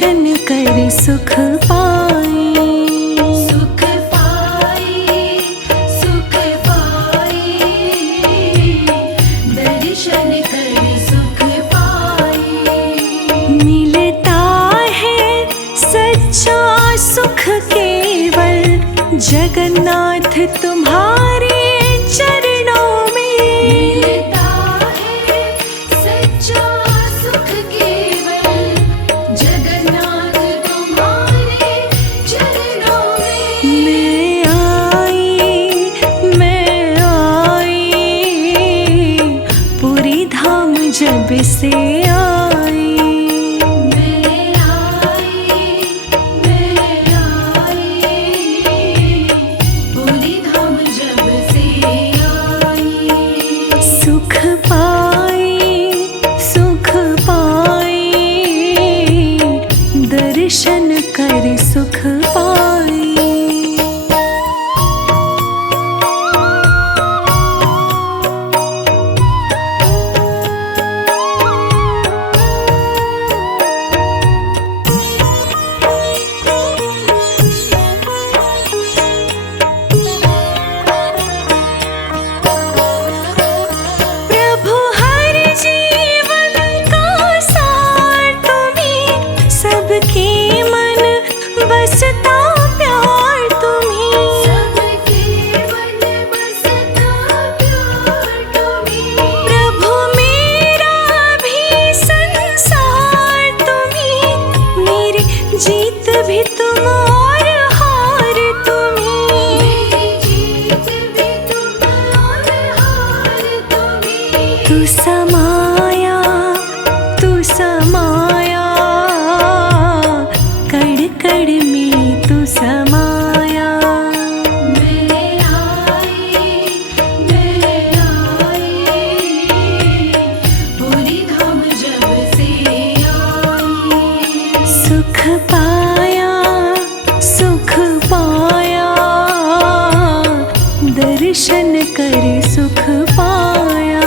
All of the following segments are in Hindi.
दर्शन कर सुख पाए। सुख पाए, सुख पाए, दर्शन कर सुख पाए। मिलता है सच्चा सुख केवल जगन्नाथ तुम्हारे चरणों में। मिलता है सच्चा सुख केवल जगन्नाथ तुम्हारे चरणों में। मैं आई पूरी धाम जब से आई। पूरी धाम जब से आई। सुख पाए, दर्शन कर सुख पाए। प्रभु हर जीवन का सार तुम्हीं, सबके मन बसता प्यार तुम्हीं। सबके मन बसता प्यार तुम्हीं। प्रभु मेरा भी संसार तुम्हीं, मेरी जीत भी तुम और हार तुम्हीं। मेरी जीत भी तुम और हार तुम्हीं। तू समाया कण कण में तू समाया। मैं आई, पूरी धाम जब से आई। सुख पाया, दर्शन कर सुख पाया।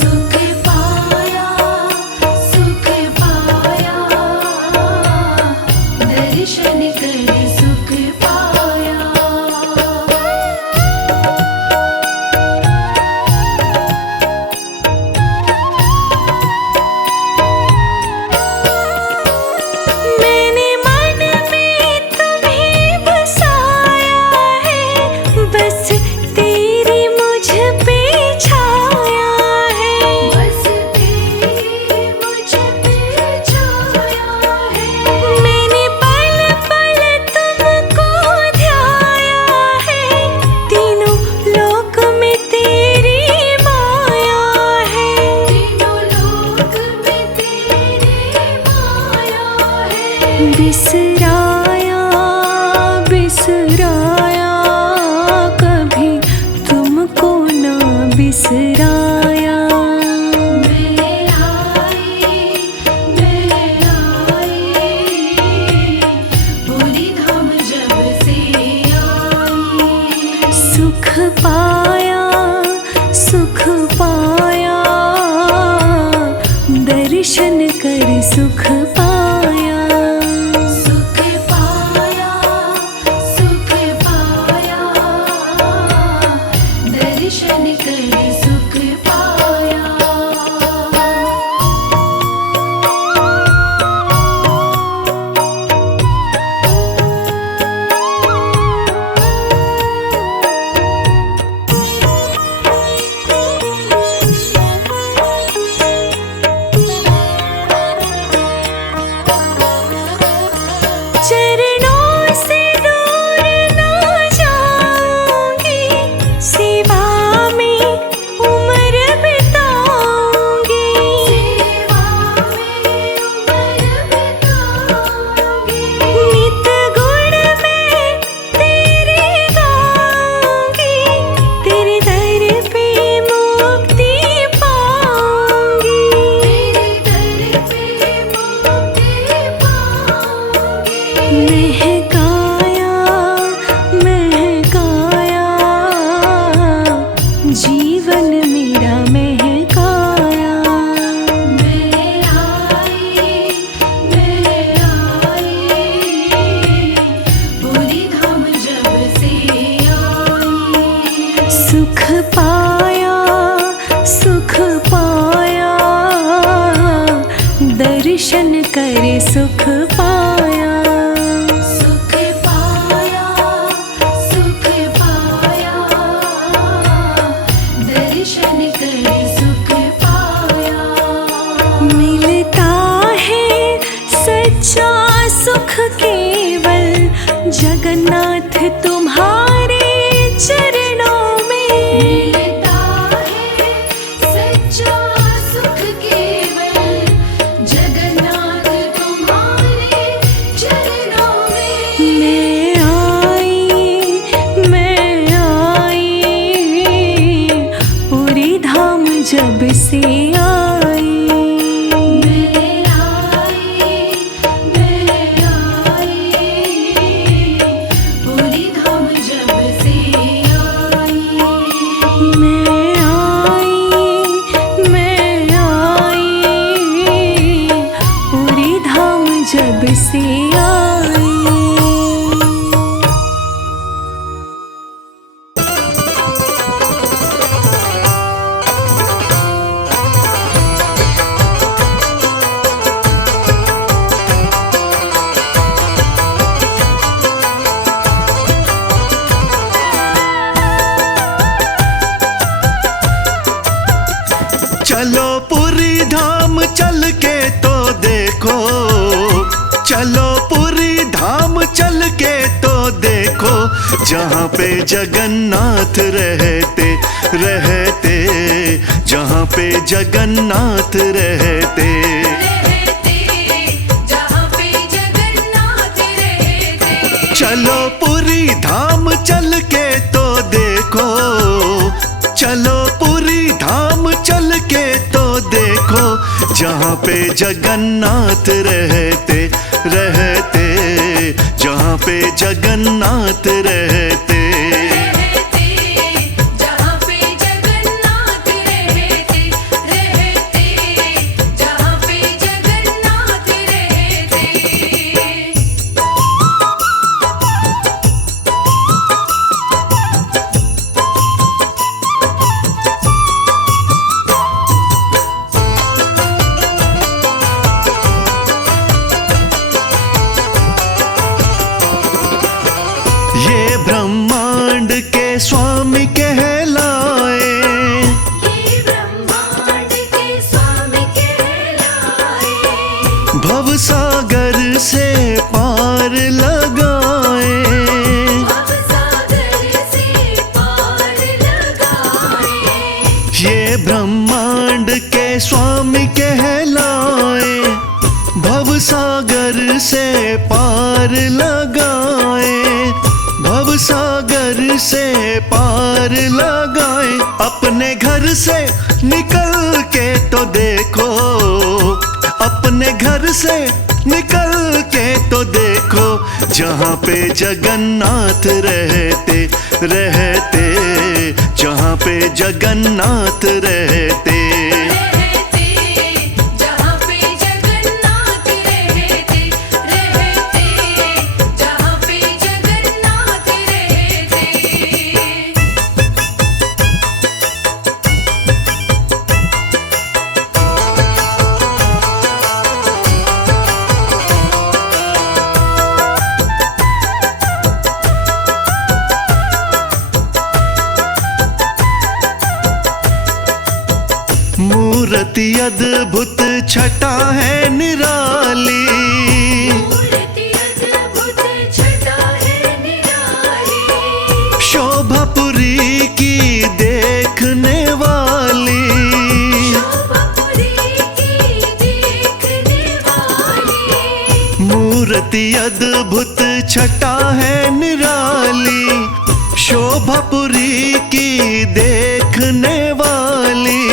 सुख पाया, दर्शन कर सुख पाया। मैंने मन में तुम्हें बसाया है, बस तेरी मुझ पे छाया है। बस तेरी मुझ पे छाया है। मैंने पल पल तुमको ध्याया है, तीनों लोक में तेरी माया है। तीनों लोक में तेरी माया है। बिसराया कभी तुमको ना बिसराया। मैं आई, पूरी धाम जब से आई। सुख पाया, दर्शन कर सुख पाया। सुख पाया, दर्शन कर सुख पाया। कर सुख पाया। सुख पाया, सुख पाया, दर्शन कर सुख पाया। मिलता है सच्चा सुख केवल जगन्नाथ तुम्हारे चरणों में। मिलता है सच्चा सुख केवल जगन्नाथ तुम्हारे चरणों में। मैं आई पूरी धाम जब से आई। मैं आई पूरी धाम जब से आई। मैं आई पूरी धाम जब से आई। चलो पुरी धाम चल के तो देखो, चलो पुरी धाम चल के तो देखो, जहाँ पे जगन्नाथ रहते रहते, जहाँ पे जगन्नाथ रहते। जहाँ पे जगन्नाथ रहते। चलो पुरी धाम चल के तो देखो, चलो पुरी धाम चल के तो देखो, जहाँ पे जगन्नाथ रहते रहते, जहाँ पे जगन्नाथ रहते। जहाँ पे जगन्नाथ रहते, जहाँ पे जगन्नाथ रहते। ये ब्रह्मांड के स्वामी कहलाए, ये ब्रह्मांड के स्वामी कहलाए। भवसागर से पार लगाए। भवसागर से पार लगाए। ये ब्रह्मांड के स्वामी कहलाए, भवसागर से पार लगाए, भवसागर से पार लगाए। अपने घर से निकल के तो देखो, अपने घर से निकल के तो देखो, जहाँ पे जगन्नाथ रहते रहते, जहाँ पे जगन्नाथ रहते। जहाँ पे जगन्नाथ रहते, जहाँ पे जगन्नाथ रहते। मूर्ति अद्भुत छटा है निराली, मूर्ति अद्भुत छटा है निराली। शोभापुरी की देखने वाली। शोभापुरी की देखने वाली। मूर्ति अद्भुत छटा है निराली, शोभापुरी की देखने वाली,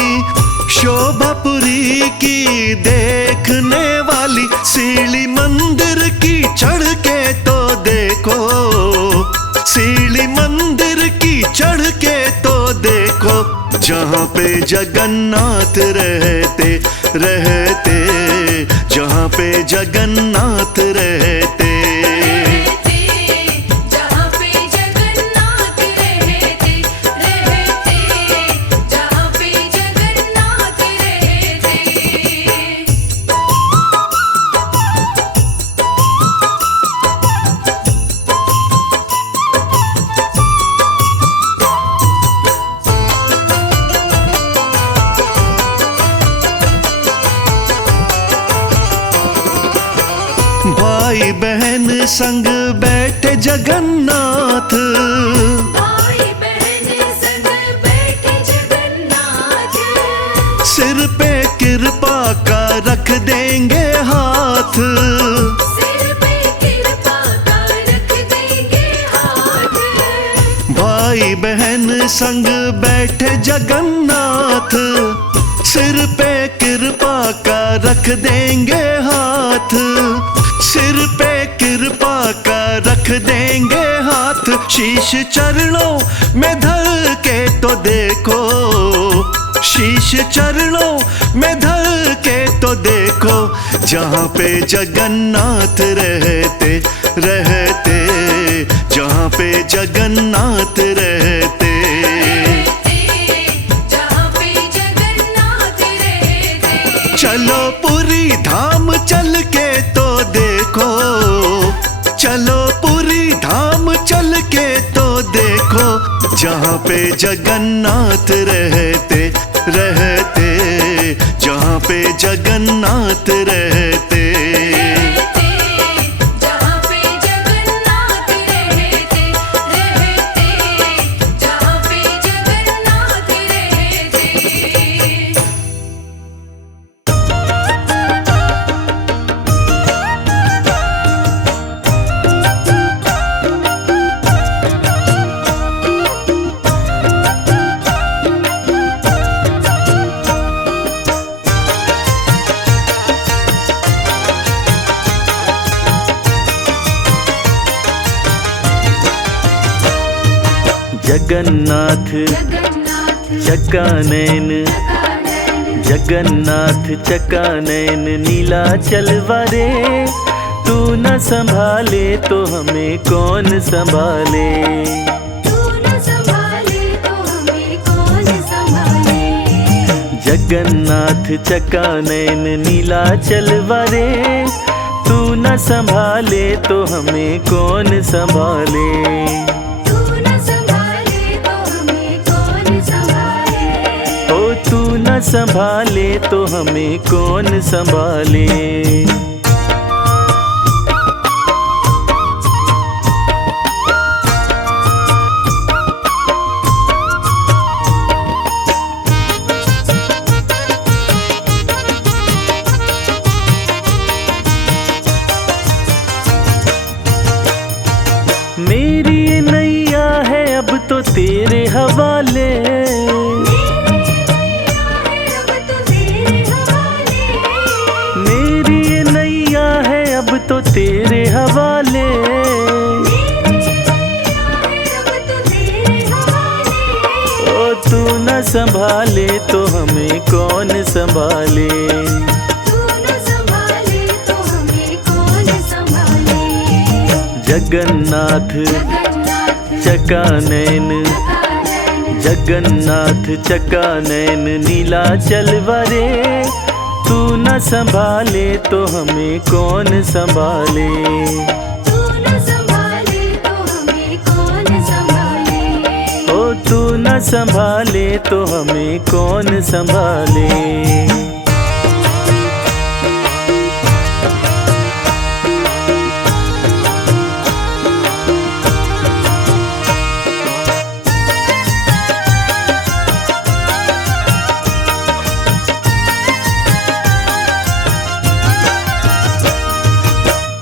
शोभापुरी की देखने वाली। सीढ़ी मंदिर की चढ़ के तो देखो, सीढ़ी मंदिर की चढ़ के तो देखो, जहाँ पे जगन्नाथ रहते रहते, जहाँ पे जगन्नाथ रहते। जहाँ पे जगन्नाथ रहते, जहाँ पे जगन्नाथ रहते। भाई बहन संग बैठे जगन्नाथ, भाई बहन संग बैठे जगन्नाथ, सिर पे कृपा का रख देंगे हाथ। सिर पे कृपा का रख देंगे हाथ। भाई बहन संग बैठे जगन्नाथ, सिर पे कृपा का रख देंगे हाथ। सिर पे कृपा का रख देंगे हाथ। शीश चरणों में धर के तो देखो, शीश चरणों में धर के तो देखो, जहाँ पे जगन्नाथ रहते रहते, जहाँ पे जगन्नाथ रहते। जहाँ पे जगन्नाथ रहते। चलो पुरी धाम चल के तो देखो, चलो पुरी धाम चल के तो देखो, जहाँ पे जगन्नाथ रहते रहते, जहाँ पे जगन्नाथ रहते। जहाँ पे जगन्नाथ रहते रहते, जहाँ पे जगन्नाथ रहते। जगन्नाथ जगन्नाथ चकानैन, जगन्नाथ चकानैन नीलाचल वारे। तू न संभाले तो हमें कौन संभाले। तू न संभाले तो हमें कौन संभाले। जगन्नाथ चकानैन नीलाचल वारे। तू न संभाले तो हमें कौन संभाले। तू न संभाले तो हमें कौन संभाले। ओ तू न संभाले तो हमें कौन संभाले। मेरी नैया है अब तो तेरे हवाले। मेरी नैया है अब तो तेरे हवाले। ओ तू न संभाले तो हमें कौन संभाले। जगन्नाथ चकानैन, जगन्नाथ चकानैन नीलाचल वारे। तू न संभाले तो हमें कौन संभाले। ओ तू न संभाले तो हमें कौन संभाले।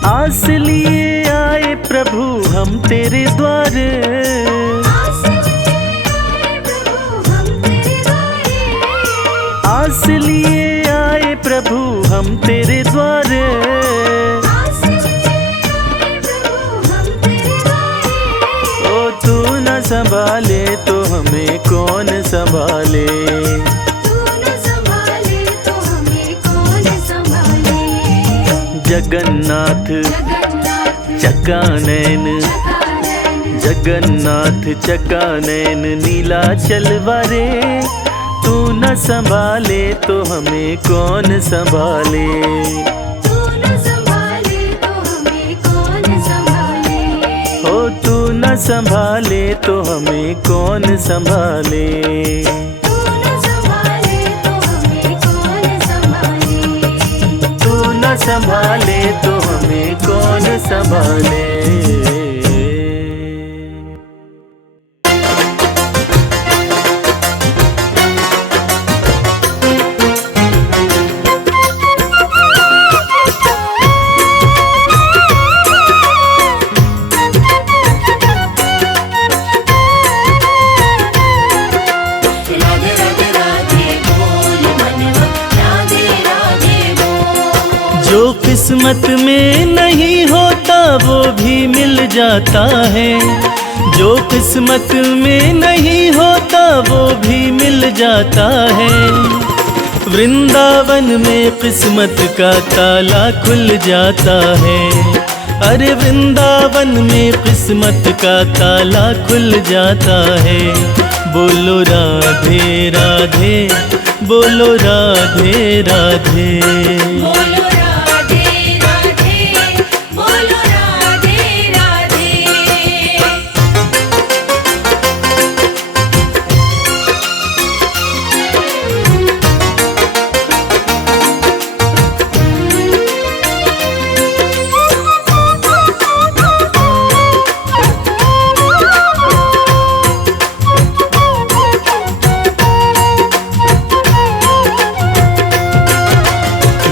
आस लिए आए प्रभु हम तेरे द्वार। आस लिए आए प्रभु हम तेरे द्वार। ओ तू न संभाले तो हमें कौन संभाले। जगन्नाथ चकानैन, जगन्नाथ चकानैन नीलाचल वारे। तू न संभाले तो हमें कौन संभाले। ओ तू न संभाले तो हमें कौन संभाले। तू न संभाले तो हमें कौन संभाले। राधे राधे राधे बोल मनवा, राधे राधे बोल। जो किस्मत में नहीं होता वो भी मिल जाता है, जो किस्मत में नहीं होता वो भी मिल जाता है। वृंदावन में किस्मत का ताला खुल जाता है, अरे वृंदावन में किस्मत का ताला खुल जाता है। बोलो राधे राधे, बोलो राधे राधे। बोलो राधे राधे, बोलो राधे राधे।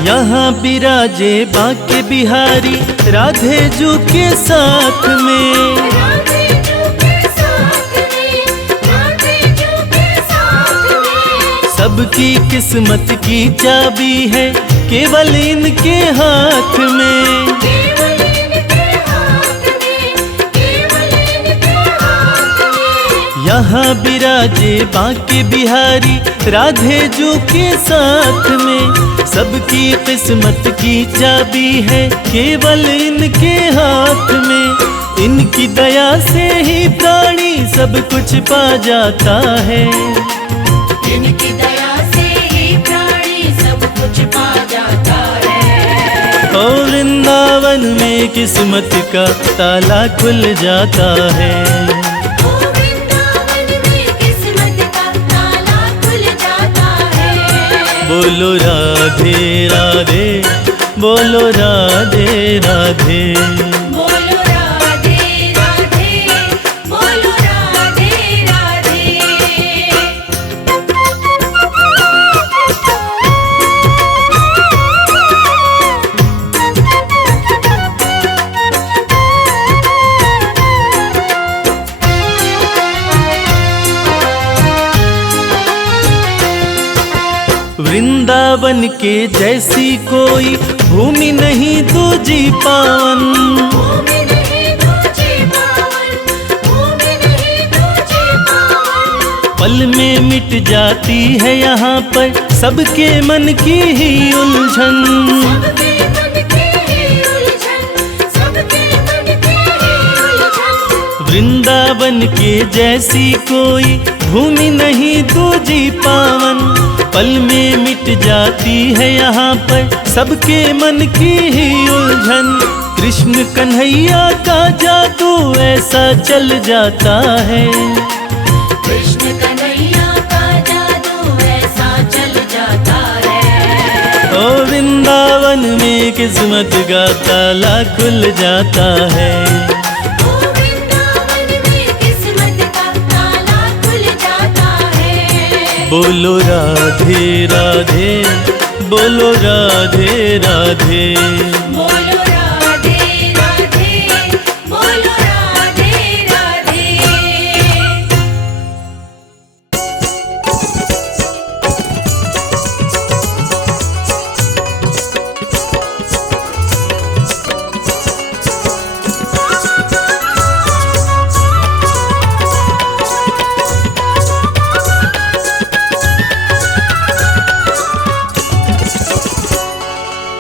यहाँ बिराजे बांके बिहारी राधे जू के साथ में। राधे जू के साथ में, राधे जू के साथ में। सबकी किस्मत की चाबी है केवल इनके हाथ में। केवल इनके हाथ में, केवल इनके हाथ में। यहाँ बिराजे बांके बिहारी राधे जू के साथ में। सबकी किस्मत की चाबी है केवल इनके हाथ में। इनकी दया से ही प्राणी सब कुछ पा जाता है, इनकी दया से ही प्राणी सब कुछ पा जाता है। और वृंदावन में किस्मत का ताला खुल जाता है। ओ वृंदावन में किस्मत का ताला खुल जाता है। बोलो राधे राधे, बोलो राधे राधे। बोलो राधे राधे, बोलो राधे राधे। वृंदावन के जैसी कोई भूमि नहीं दूजी पावन। भूमि नहीं दूजी पावन, भूमि नहीं दूजी पावन। पल में मिट जाती है यहाँ पर सबके मन की ही उलझन। सबके मन की ही उलझन, सबके मन की ही उलझन। वृंदावन के जैसी कोई भूमि नहीं दूजी पावन। पल में मिट जाती है यहाँ पर सबके मन की ही उलझन। कृष्ण कन्हैया का जादू ऐसा चल जाता है, कृष्ण कन्हैया का जादू ऐसा चल जाता है। ओ वृंदावन में किस्मत का ताला खुल जाता है। ओ वृंदावन में किस्मत का ताला खुल जाता है। बोलो राधे राधे, बोलो राधे राधे। बोलो राधे राधे, बोलो राधे राधे।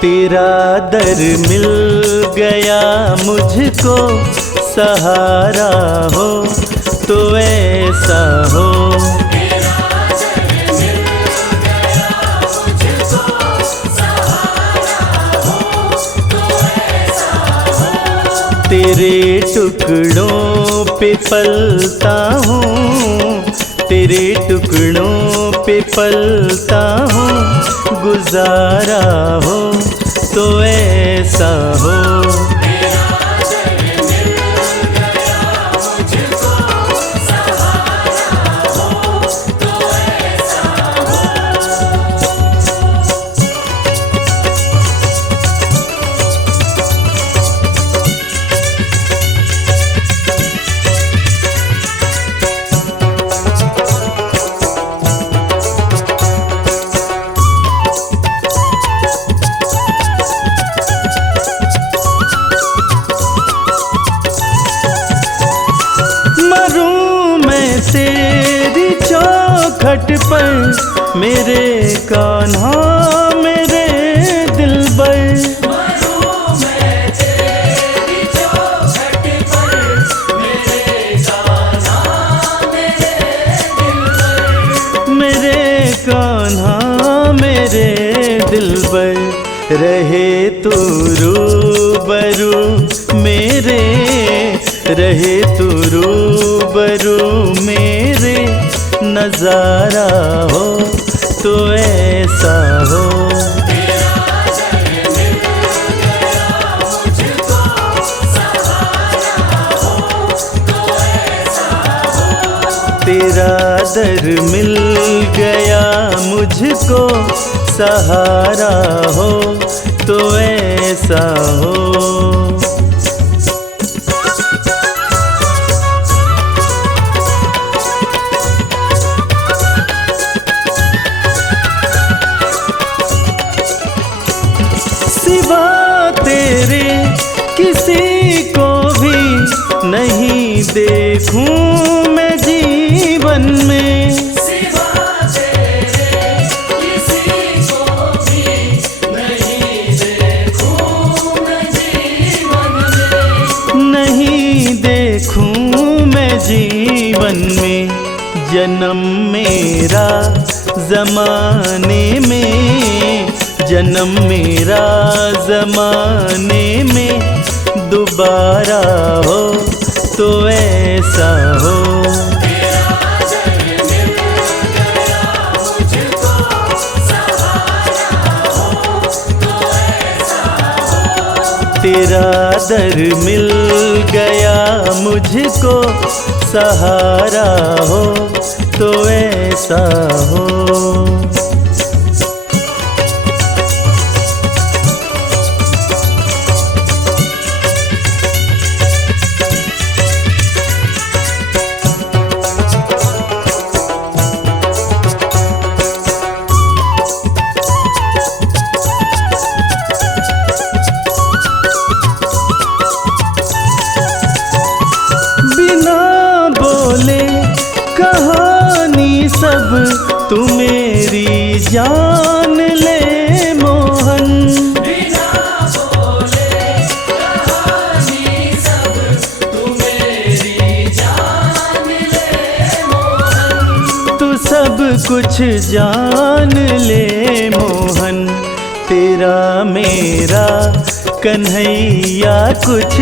तेरा दर मिल गया मुझको, सहारा हो तो ऐसा हो। तेरे टुकड़ों पे पलता हूँ, तेरे टुकड़ों पे पलता हूँ, गुजारा हो तो ऐसा हो। तेरी चौखट पर मेरे कान्हा मेरे दिलबर, मेरे कान्हा मेरे दिलबर, रहे तू रूबरू मेरे, रहे तू रूबरू मेरे, नजारा हो तो ऐसा हो। तेरा दर मिल गया मुझको, सहारा हो तो ऐसा हो। सिवा तेरे किसी को भी नहीं देखूं मैं जीवन में, सिवा तेरे किसी को भी नहीं देखूं मैं जीवन में, नहीं देखूं मैं जीवन में। जन्म मेरा जमाने में, जन्म मेरा जमाने में, दोबारा हो तो ऐसा हो। तेरा दर मिल गया मुझको, सहारा हो तो ऐसा हो। कहानी सब तू मेरी जान ले मोहन, बिना बोले कहानी सब तू मेरी जान ले मोहन, तू सब कुछ जान ले मोहन। तेरा मेरा कन्हैया कुछ,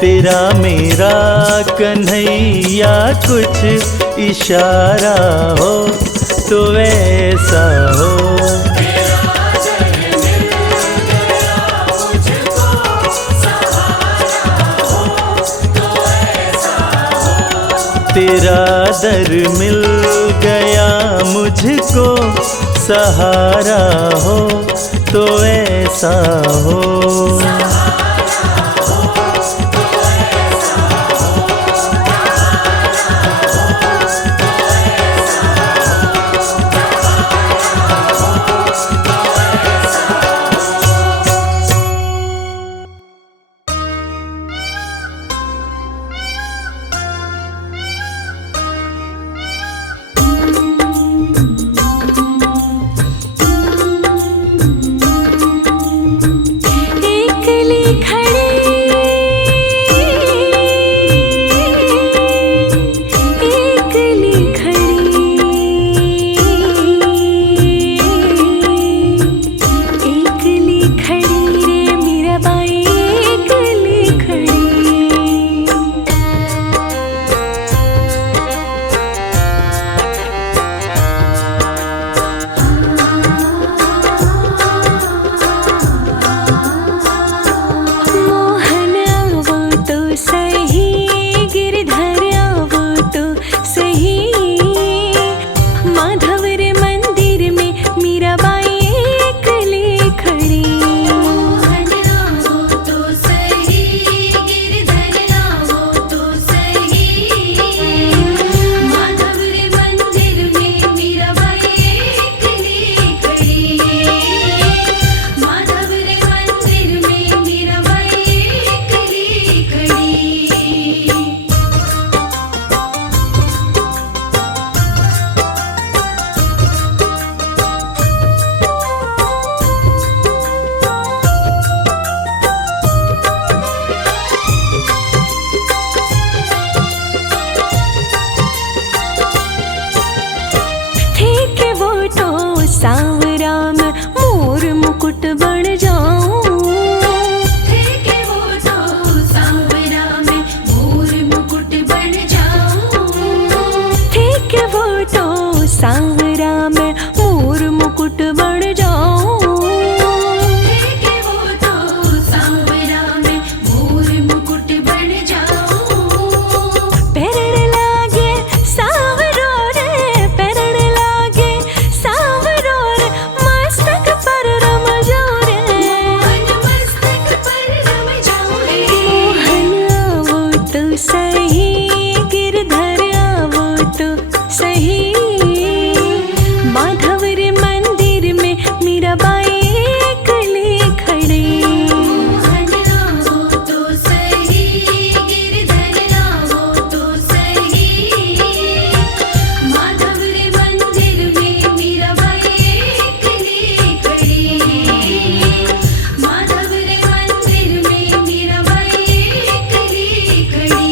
तेरा मेरा कन्हैया कुछ, इशारा हो तो ऐसा हो। तेरा दर मिल गया मुझको, सहारा हो तो ऐसा हो। सांवरा मैं मोर मुकुट बन जाऊं। के वो तो सांवरा में मोर मुकुट बन जाऊं। पैरण लागे सांवरो रे, पैरण लागे सांवरो रे, मस्तक पर रम जाऊं रे। मोहन मस्तक पर रम जाऊं रे। मोहन आवो तो सही, गिरधर आवो तो सही। माधव रे मंदिर में मीराबाई एकली खड़ी। मोहन आवो तो सही, गिरधर आवो तो सही। माधव रे मंदिर में मीराबाई एकली खड़ी। माधव रे मंदिर में मीराबाई एकली खड़ी।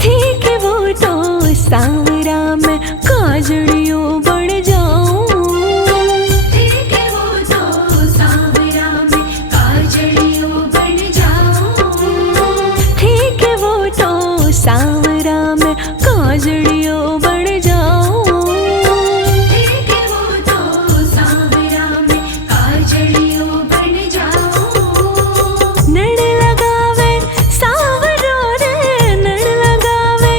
ठीक है वो तो सांवरा में काजड़ियों बन जाऊं। ठीक है वो तो सांवरा में काजड़ियों बन जाऊं। ठीक है वो तो सांवरा में काजड़ियों बन जाऊं। ठीक है वो तो सांवरा में काजड़ियों बन जाऊं। नड़ लगावे सांवरो रे, नड़ लगावे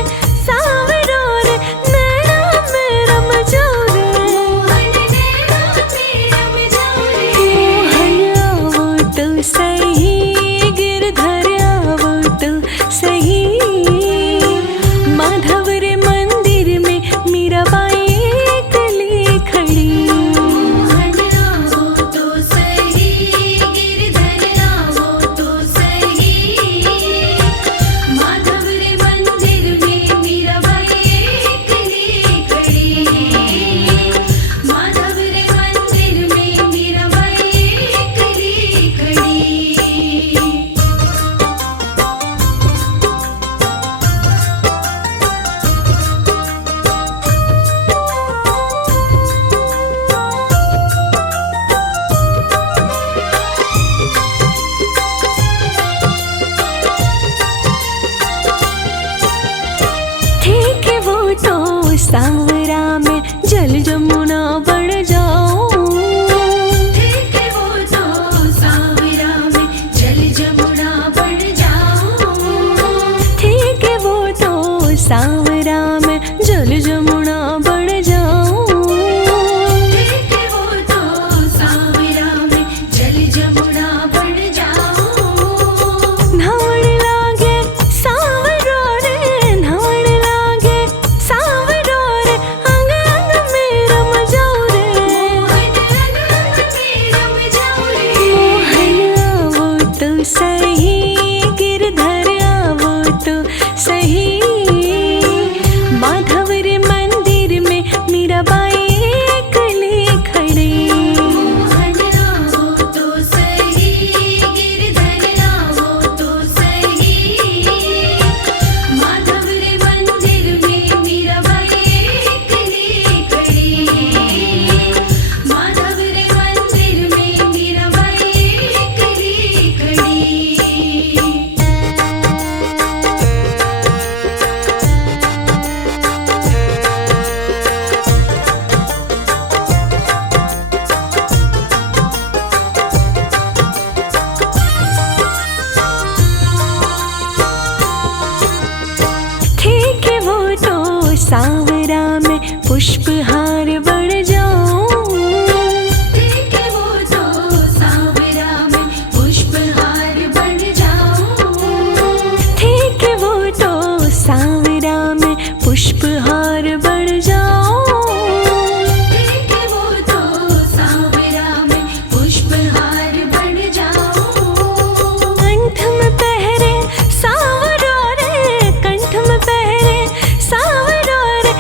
सांवरो रे, नैना में रम जाऊं रे। मोहन नैना में रम जाऊं रे। मोहन आवो तो सही, गिरधर आवो तो सही। माधव रे मंदिर में मीराबाई एकली खड़ी। मोहन आवो तो सही, गिरधर आवो तो सही। माधव रे मंदिर में मीराबाई एकली खड़ी। माधव रे मंदिर में मीराबाई एकली खड़ी। ठीक है वो तो सांवरा में जल जमुना बन जाऊं। ठीक है वो तो सांवरा में जल जमुना बन जाऊं। ठीक है वो तो सांवरा में जल जमुना बन जाऊं। ठीक है वो तो सांवरा में जल जमुना बन जाऊं। नहावन लागे सांवरो रे, नहावन लागे सांवरो रे, अंग अंग में रम जाऊं रे। मोहन अंग में रम जाऊं रे। मोहन आवो तो सही, गिरधर आवो तो सही। माधव रे मंदिर में मीराबाई एकली खड़ी। मोहन आवो तो सही, गिरधर आवो तो सही। माधव रे मंदिर में मीराबाई एकली खड़ी। माधव रे मंदिर में मीराबाई एकली खड़ी। ठीक है वो तो सांवरा में पुष्पहार बन जाऊं। ठीक है वो तो सांवरा में पुष्पहार बन जाऊं। ठीक है वो तो सांवरा में पुष्पहार बन जाऊं। ठीक है वो तो सांवरा में पुष्पहार बन जाऊं। कंठ में पहरे सांवरो रे, कंठ में पहरे सांवरो रे,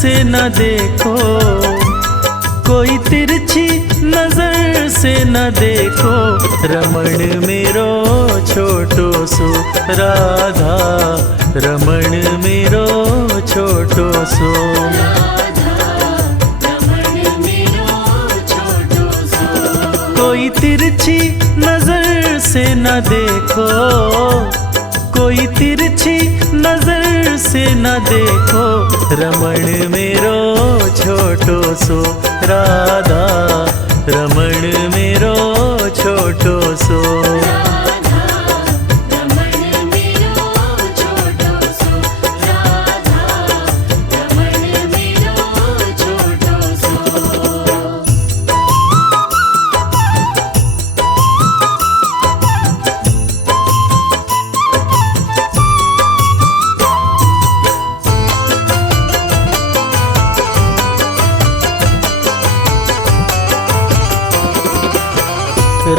से न देखो, कोई तिरछी नजर से न देखो, रमण मेरो छोटो सो राधा, रमण मेरो छोटो सो। कोई तिरछी नजर से न देखो, कोई तिरछी नजर से न देखो, रमण मेरो छोटो सो राधा, रमण मेरो छोटो सो।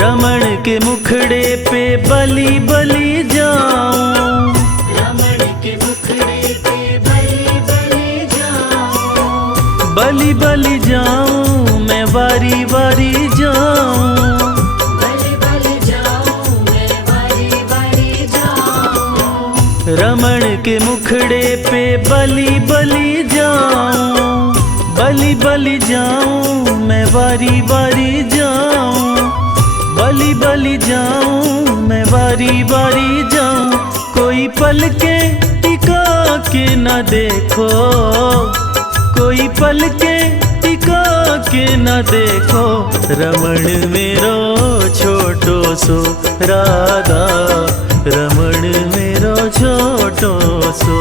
रमण के मुखड़े पे बलि बलि जाऊं, रमण के मुखड़े पे बलि बलि जाऊं, बलि बलि जाऊं मैं वारी वारी जाऊं, बलि बलि जाऊं मैं वारी वारी जाऊं। रमण के मुखड़े पे बलि बलि जाऊं, बलि बलि जाऊं मैं वारी वारी जाऊं, बलि बलि जाऊं मैं वारी वारी जाऊं। कोई पल के टिका के न देखो, कोई पल के टिका के न देखो, रमण मेरो छोटो सो राधा, रमण मेरो छोटो सो।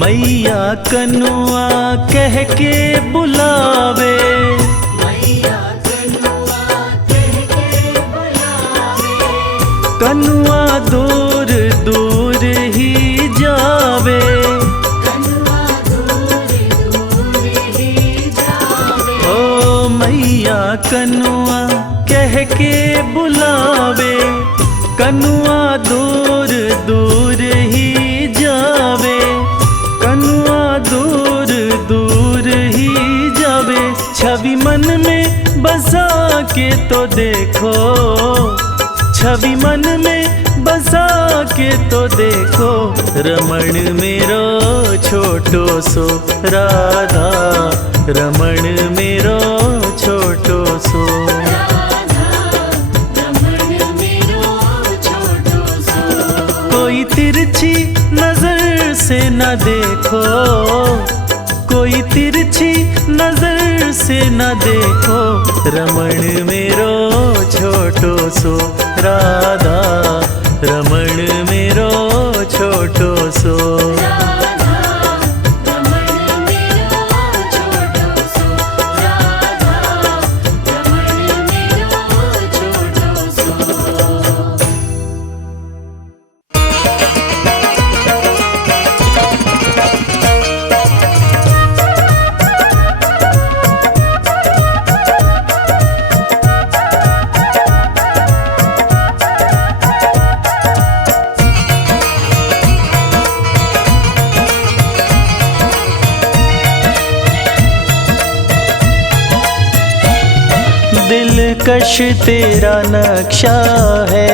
मैया कनुआ कह के बुलावे, मैया कनुआ कह के बुलावे, कनुआ दूर दूर ही जावे, कनुआ दूर दूर ही जावे। ओ मैया कनुआ कह के बुलावे, कनुआ दूर दूर ही जावे, कनुआ दूर दूर ही जावे। छवि मन में बसा के तो देखो, छवि मन में बसा के तो देखो, रमण मेरो छोटो सो राधा, रमण मेरो छोटो सो। कोई तिरछी नजर से न देखो, कोई तिरछी नजर से न देखो, रमण मेरो छोटो सो राधा, रमण मेरो छोटो सो। दिलकश तेरा नक्शा है,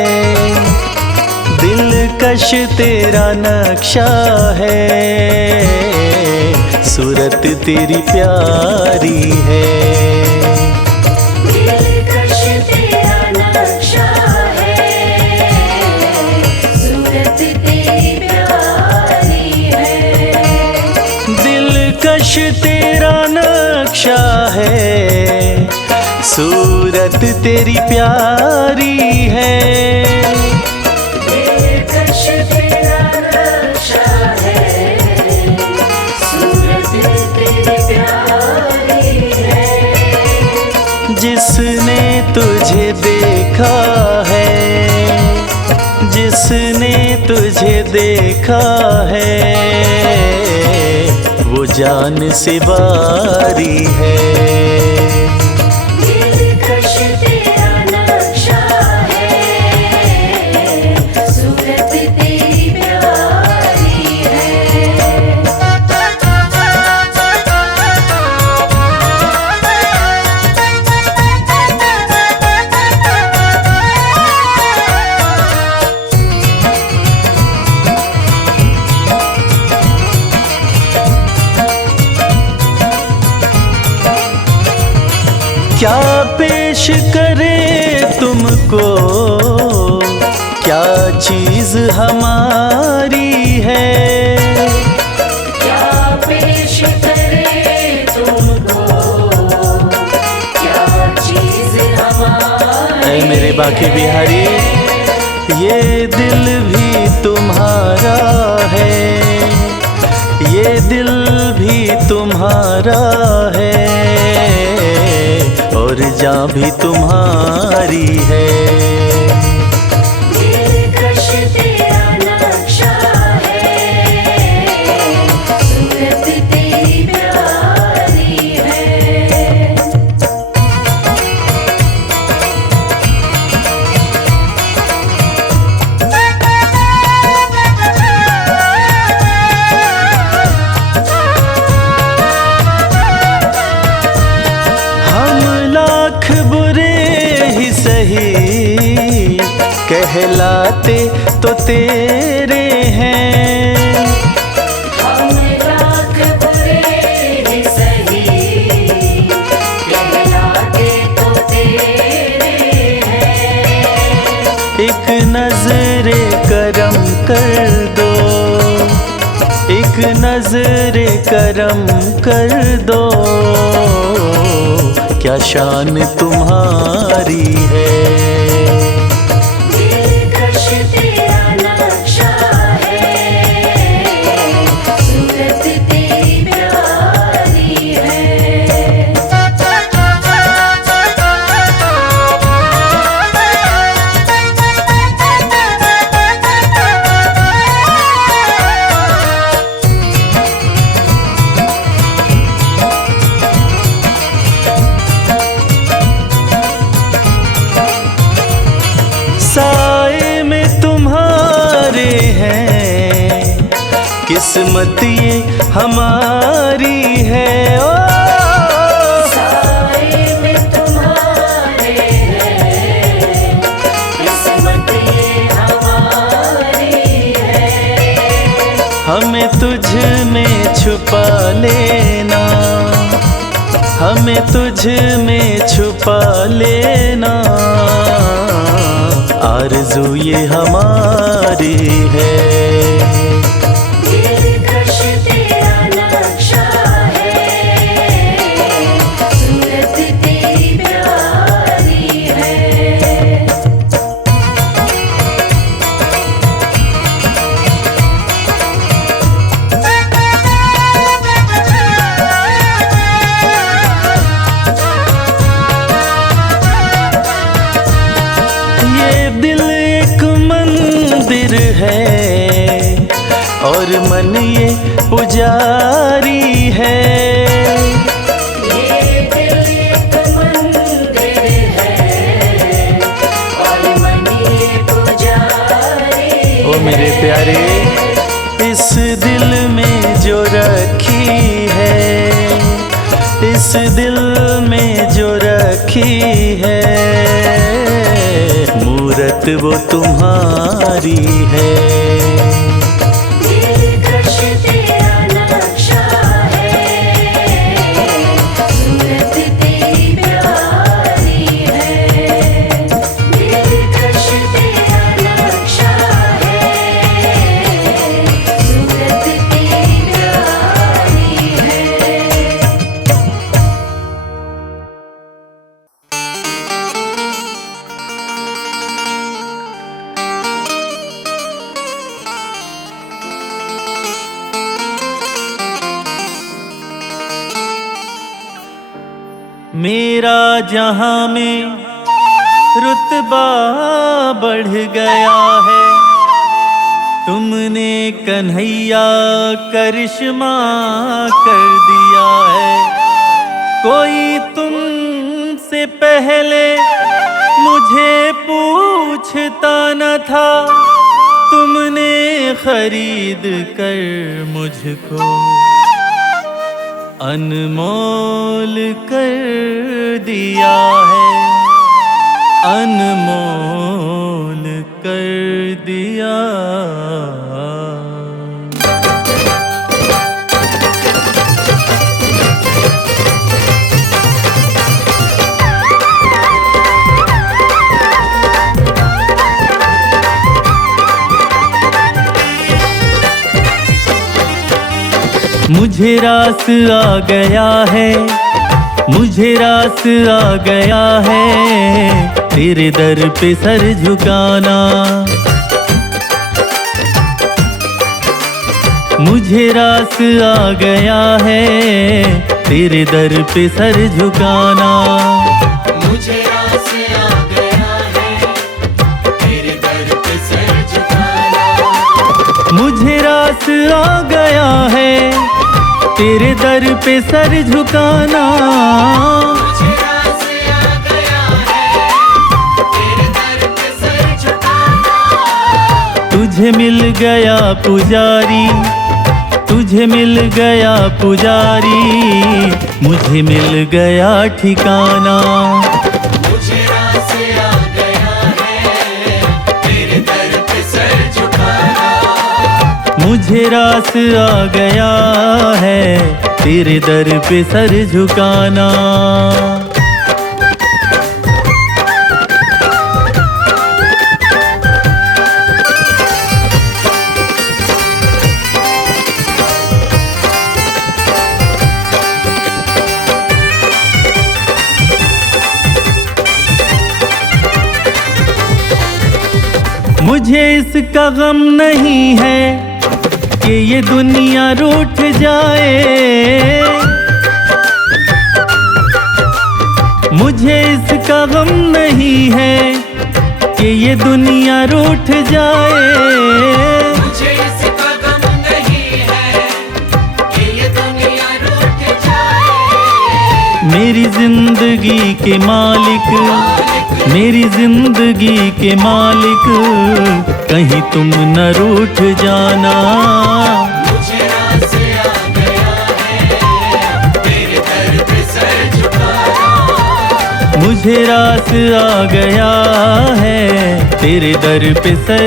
दिलकश तेरा नक्शा है, सूरत तेरी प्यारी है। दिलकश तेरा नक्शा है, सूरत तेरी प्यारी है। दिलकश तेरा नक्शा है, सूरत तेरी प्यारी है। दिलकश तेरा नक्शा है, सूरत तेरी प्यारी जिसने तुझे देखा है, जिसने तुझे देखा है, वो जान से बारी है। दिलकश तेरा नक्शा है, सूरत तेरी प्यारी है। क्या पेश करे तुमको, क्या चीज हमारी है। क्या पेश करे तुमको, क्या चीज हमारी। ऐ मेरे बाके बिहारी, ये दिल भी तुम्हारा है, ये दिल भी तुम्हारा है, और जान भी तुम्हारी है। दिलकश तेरा नक्शा है, सूरत तेरी प्यारी है। हम लाख बुरे ही सही, कहलाते तो तेरे हैं। हम लाख बुरे ही सही, कहलाते तो तेरे हैं। एक नजरे करम कर दो, एक नजरे करम कर दो, क्या शान तुम्हारी है। दिलकश तेरा नक्शा है, सूरत तेरी प्यारी है। साए में तुम्हारे हैं, किस्मत ये हमारी है। ओ साए में तुम्हारे हैं, किस्मत ये हमारी है। हमें तुझ में छुपा लेना, हमें तुझ में छुपा लेना, आरज़ू ये हमारी है। दिलकश तेरा नक्शा है, सूरत तेरी प्यारी है। ये दिल एक मंदिर है, और मन ये पुजारी है। ये दिल एक मंदिर है, और मन ये पुजारी। ओ मेरे प्यारे, इस दिल में जो रखी है, इस दिल में जो रखी है, मूरत वो तुम्हारी है। दिलकश तेरा नक्शा है, सूरत तेरी प्यारी है। दिलकश तेरा नक्शा है, सूरत तेरी प्यारी है। जहां में रुतबा बढ़ गया है। तुमने कन्हैया करिश्मा कर दिया है। कोई तुमसे पहले मुझे पूछता न था, तुमने खरीद कर मुझको अनमोल कर दिया है, अनमोल कर दिया। मुझे रास आ गया है, मुझे रास आ गया है, तेरे दर पे सर झुकाना। मुझे रास आ गया है, तेरे दर पे सर झुकाना। मुझे रास आ गया है, तेरे दर पे सर झुकाना। मुझे रास आ गया है, तेरे दर पे सर झुकाना। मुझे रास आ गया है, तेरे दर पे सर झुकाना। तुझे मिल गया पुजारी, तुझे मिल गया पुजारी, मुझे मिल गया ठिकाना। मुझे रास आ गया है, तेरे दर पे सर झुकाना। मुझे रास आ गया है, तेरे दर पे सर झुकाना। मुझे इसका गम नहीं है कि ये दुनिया रूठ जाए। मुझे इसका गम नहीं है कि ये दुनिया रूठ जाए। मुझे इसका गम नहीं है कि ये दुनिया रूठ जाए। मेरी जिंदगी के मालिक, मेरी जिंदगी के मालिक, कहीं तुम न रूठ जाना। मुझे रास आ गया है, तेरे दर पे सर झुकाना। मुझे रास आ गया है, तेरे दर पे सर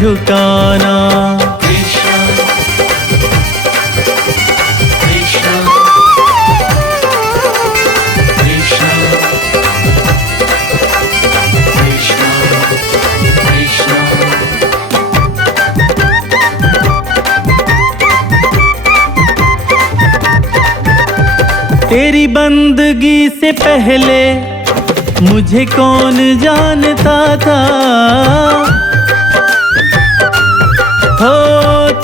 झुकाना। कृष्ण कृष्ण कृष्ण कृष्ण तेरी बंदगी से पहले मुझे कौन जानता था। हो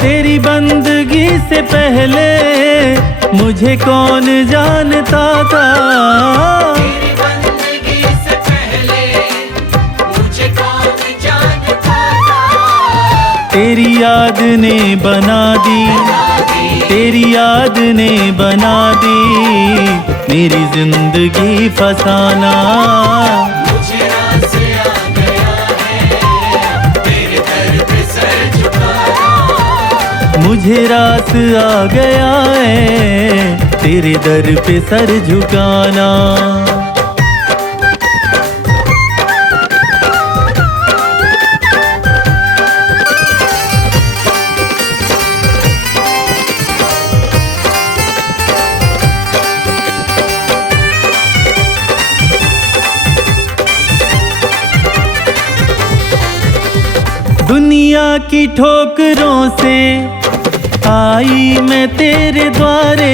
तेरी बंदगी से पहले मुझे कौन जानता था। तेरी बंदगी से पहले मुझे कौन जानता था। तेरी याद ने बना दी, तेरी याद ने बना दी मेरी जिंदगी फसाना। मुझे रास आ गया है, तेरे दर पे सर झुकाना। मुझे रास आ गया है, तेरे दर पे सर झुकाना। दुनिया की ठोकरों से आई मैं तेरे द्वारे।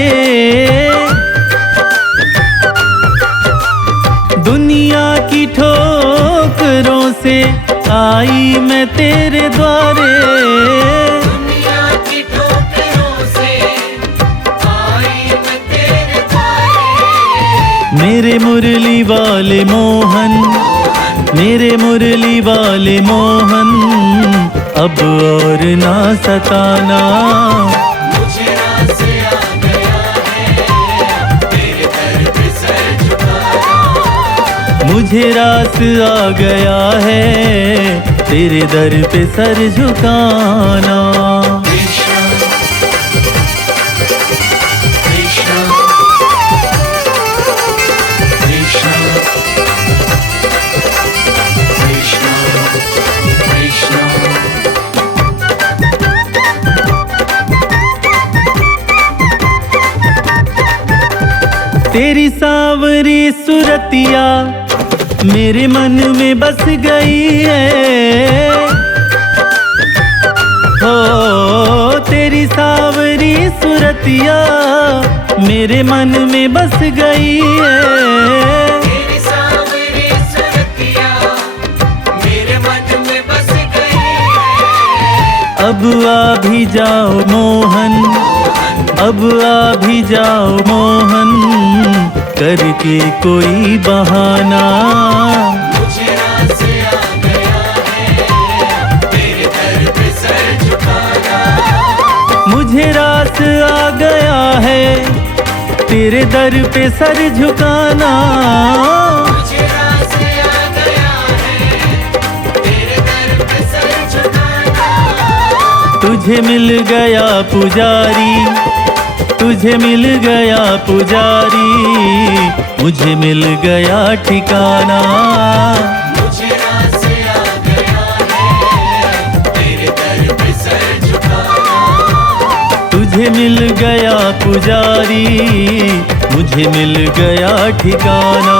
दुनिया की ठोकरों से आई मैं तेरे द्वारे। दुनिया की ठोकरों से आई मैं तेरे द्वारे। मेरे मुरली वाले मोहन, मेरे मुरली वाले मोहन, अब और ना सताना। मुझे रास आ गया है तेरे दर पे सर झुकाना। मुझे रास आ गया है तेरे दर पे सर झुकाना। कृष्ण कृष्ण कृष्ण कृष्ण कृष्ण। तेरी सांवरी सुरतिया मेरे मन में बस गई है। हो तेरी सांवरी सुरतिया मेरे मन में बस गई है। तेरी सांवरी सुरतिया मेरे मन में बस गई है। अब आ भी जाओ मोहन, अब आ भी जाओ मोहन, करके कोई बहाना। मुझे रास आ गया है तेरे दर पे सर झुकाना। मुझे रास आ गया है तेरे दर पे सर झुकाना। मुझे रास आ गया है तेरे दर पे सर झुकाना। तुझे मिल गया पुजारी, तुझे मिल गया पुजारी, मुझे मिल गया ठिकाना। मुझे रास आ गया है तेरे दर पे सर झुकाना। तुझे मिल गया पुजारी, मुझे मिल गया ठिकाना।